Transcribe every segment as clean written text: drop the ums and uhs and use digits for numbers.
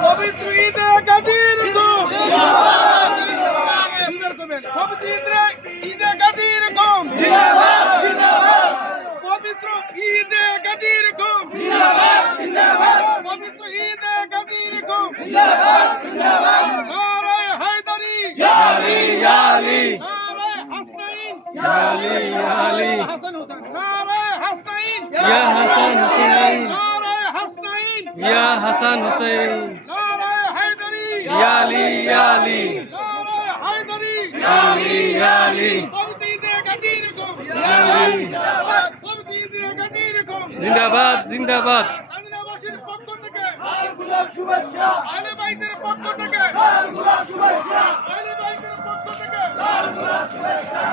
পবিত্র ঈদে গাদির কম পবিত্র ঈদে গাদির কম পবিত্র ঈদে গাদির কম পবিত্র ঈদে গাদির কম নারে হায়দারি নারে হাসনাইন হাসান হোসেন নারে হাসনাইন নারে হাসনাইন ইয়া হাসান হুসাইন নারে হায়দারি ইয়া আলী ইয়া আলী নারে হায়দারি ইয়া আলী পবিত্র ঈদে গাদির কম পবিত্র ঈদে গাদির কম জিন্দাবাদ জিন্দাবাদ আদিনাবাসীর পক্ষ থেকে শুভেচ্ছা আলে বাইতের পক্ষ থেকে শুভেচ্ছা আলে বাইতের পক্ষ থেকে শুভেচ্ছা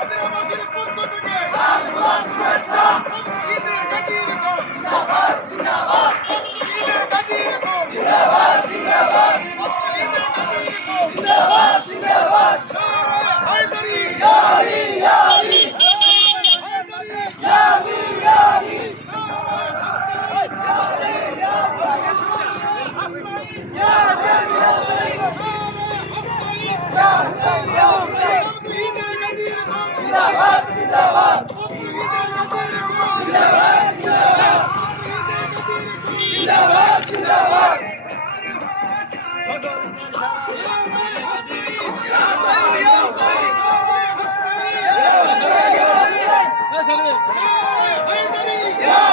আদিনাবাসীর পক্ষ থেকে শুভেচ্ছা ঈদে গাদির কম জিন্দাবাদ জিন্দাবাদ ঈদে গাদির কম জিন্দাবাদ জিন্দাবাদ ঈদে গাদির কম জিন্দাবাদ জিন্দাবাদ নারে হায়দারি ইয়া আলী ইয়া আলী হায়দারি ইয়া আলী ইয়া আলী জিন্দাবাদ জিন্দাবাদ জিন্দাবাদ জিন্দাবাদ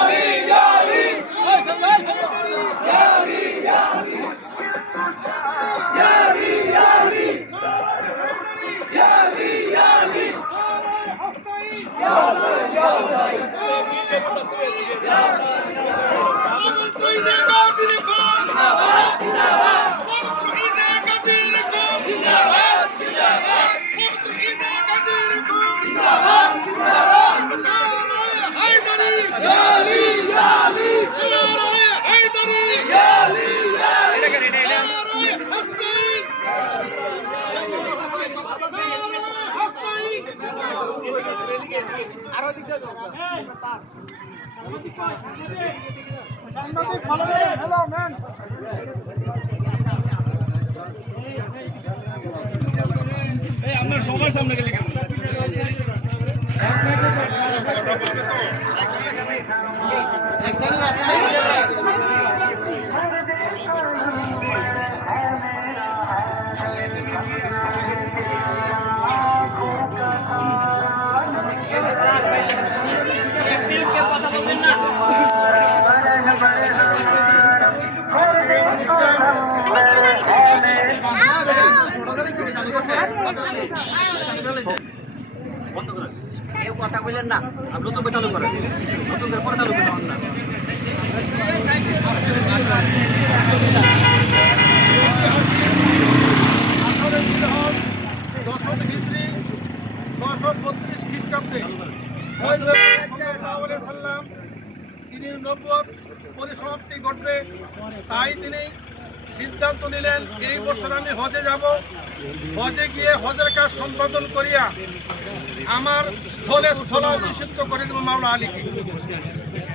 ইয়া আলী ইয়া আলী ইয়া আলী ইয়া আলী ইয়া আলী ইয়া আলী ইয়া আলী ইয়া আলী ইয়া হুসাইন ইয়া হুসাইন পবিত্র ঈদে গাদির কম জিন্দাবাদ জিন্দাবাদ পবিত্র ঈদে গাদির কম জিন্দাবাদ জিন্দাবাদ পবিত্র ঈদে গাদির কম জিন্দাবাদ জিন্দাবাদ নারে হায়দারি ইয়া আলী ইয়া আলী নারে হায়দারি ইয়া আলী ইয়া আলী নারে হাসনাইন নারে হাসনাইন আপনার সবার সামনে গেলে কেন কথা বললেন না আপনি নতুন করে চালু করেন নতুন করে পরে চালু করেন না দশম হিজরি 632 খ্রিস্টাব্দে হযরত সাল্লাল্লাহু আলাইহি সাল্লাম তিনি নবুয়ত পরিসমাপ্তি ঘটবে তাই তিনি সিদ্ধান্ত নিলেন এই বছর আমি হজে যাব, হজে গিয়ে হজের কাজ সম্পাদন করিয়া আমার স্থলাভিষিক্ত করে দেব মাওলা আলীকে।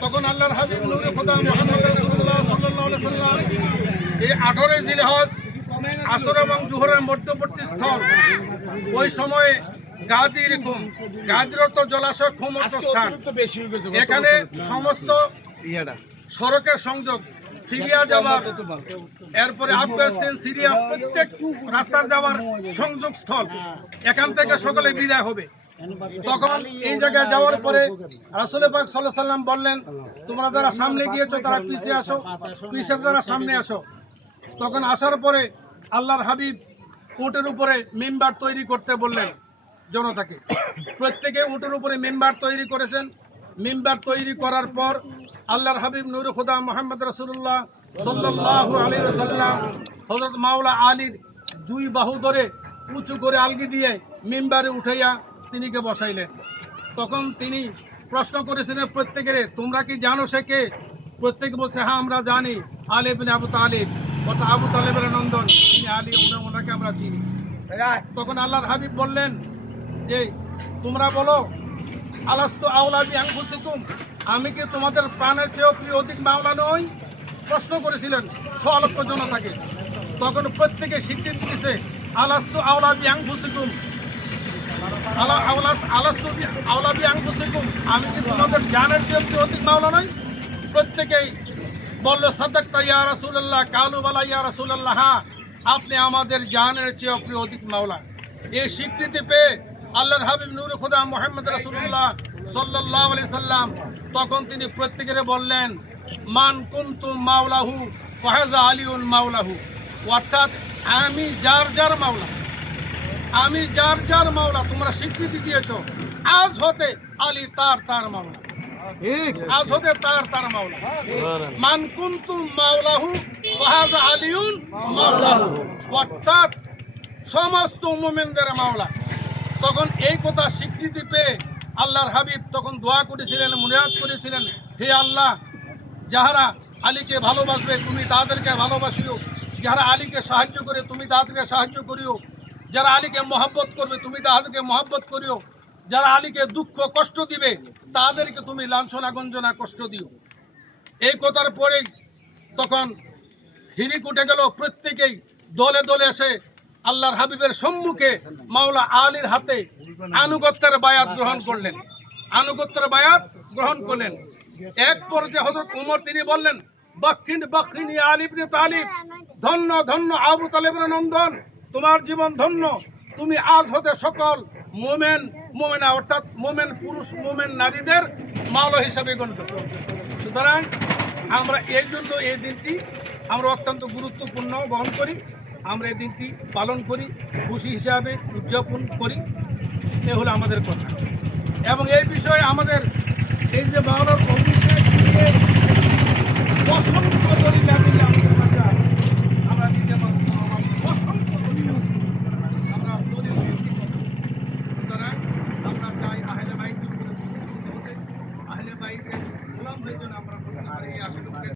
তখন আল্লাহর হাবিব নূরে খোদা মুহাম্মদ রাসূলুল্লাহ সাল্লাল্লাহু আলাইহি সাল্লাম এই 18 জিলহজ আসর এবং জোহরের মধ্যবর্তী স্থল, ওই সময়ে গাদির খুম, গাদির অর্থ জলাশয়, খুম অর্থ স্থান, এখানে সমস্ত সড়কের সংযোগ, সিরিয়া যাবার, এরপরে আফগানিস্তান, সিরিয়া, প্রত্যেক রাস্তার যাওয়ার সংযোগ স্থল, এখান থেকে সকলে বিদায় হবে। তখন এই জায়গায় যাওয়ার পরে রাসূল পাক সাল্লাল্লাহু আলাইহি সাল্লাম বললেন, তোমরা যারা সামনে গিয়েছো তারা পিছিয়ে আসো, পিছিয়ে যারা সামনে আসো। তখন আসার পরে আল্লাহর হাবিব উটের উপরে মিম্বার তৈরি করতে বললেন জনতাকে। প্রত্যেকে উটের উপরে মিম্বার তৈরি করেছেন। মিম্বার তৈরি করার পর আল্লাহর হাবিব নূরে খোদা মুহাম্মদ রাসূলুল্লাহ সাল্লাল্লাহু আলাইহি ওয়াসাল্লাম হযরত মাওলা আলীর দুই বাহু ধরে উঁচু করে আলগি দিয়ে মিম্বারে উঠাইয়া তিনিকে বসাইলেন। তখন তিনি প্রশ্ন করেছিলেন প্রত্যেকের, তোমরা কি জানো সে কে? প্রত্যেকে বলছে, হ্যাঁ আমরা জানি, আলী ইবনে আবু তালিব, অর্থাৎ আবু তালেবের নন্দন, তিনি আলী, ওনাকে আমরা চিনি। তখন আল্লাহর হাবিব বললেন যে তোমরা বলো, আলাস্তু আওলা বিআনফুসিকুম, আমি কি তোমাদের প্রাণের চেয়েও প্রিয় অধিক মাওলা নই? প্রশ্ন করেছিলেন সলক্ষ জনতাকে। তখন প্রত্যেকে স্বীকৃতি দিয়েছে, আলাস্তু আওলা বিআনফুসিকুম, আলাস্তু আওলা বিআনফুসিকুম, আমি কি তোমাদের জানের চেয়েও প্রিয় অধিক মাওলা নই? প্রত্যেকেই বলল, সাদাক্তা ইয়া রাসূলুল্লাহ, কালু বালা ইয়া রাসূলুল্লাহ, আপনি আমাদের জানের চেয়েও প্রিয় অধিক মাওলা। এই স্বীকৃতি পেয়ে আল্লাহর হাবিব নূরে খোদা মুহাম্মদ রাসূলুল্লাহ সাল্লাল্লাহু আলাইহি সাল্লাম তখন তিনি প্রত্যেকের বললেন, মান কুনতু মাওলাহু ফাহাযা আলিউন মাওলাহু, অর্থাৎ আমি যার যার মাওলা, আমি যার যার মাওলা। তোমরা স্বীকৃতি দিয়েছো, আজ হতে আলী তার তার মাওলা, আজ হতে তার তার মাওলা। মান কুনতু মাওলাহু ফাহাযা আলিউন মাওলাহু, অর্থাৎ সমস্ত মুমিনদের মাওলা। তখন এই কথা স্বীকৃতি পেয়ে আল্লাহর হাবিব তখন দোয়া করেছিলেন, মুনাজাত করেছিলেন, হে আল্লাহ, যাহারা আলীকে ভালোবাসবে তুমি তাদেরকে ভালোবাসিও, যারা আলীকে সাহায্য করে তুমি তাদেরকে সাহায্য করিও, যারা আলীকে মহব্বত করবে তুমি তাদেরকে মহব্বত করিও, যারা আলীকে দুঃখ কষ্ট দিবে তাদেরকে তুমি লাঞ্ছনা গঞ্জনা কষ্ট দিও। এই কথার পরেই তখন হিরিক উঠে গেল, প্রত্যেকেই দলে দলে এসে আল্লাহর হাবিবের সম্মুখে মাওলা আলীর হাতে আনুগত্যের বায়াত গ্রহণ করলেন, আনুগত্যের বায়াত গ্রহণ করলেন। এক পর্যায়ে হযরত ওমর তিনি বললেন, বাখিন বাখিন ইয়া আলী ইবনে তালিব, ধন্য ধন্য আবু তালেবের নন্দন, তোমার জীবন ধন্য, তুমি আজ হতে সকল মোমেন মোমেনা, অর্থাৎ মোমেন পুরুষ মোমেন নারীদের মাওলা হিসাবে গণ্য। সুতরাং আমরা এই জন্য এই দিনটি আমরা অত্যন্ত গুরুত্বপূর্ণ বহন করি, আমরা এই দিনটি পালন করি, খুশি হিসাবে উদযাপন করি, এ হলো আমাদের কথা। এবং এই বিষয়ে আমাদের এই যে মাওলার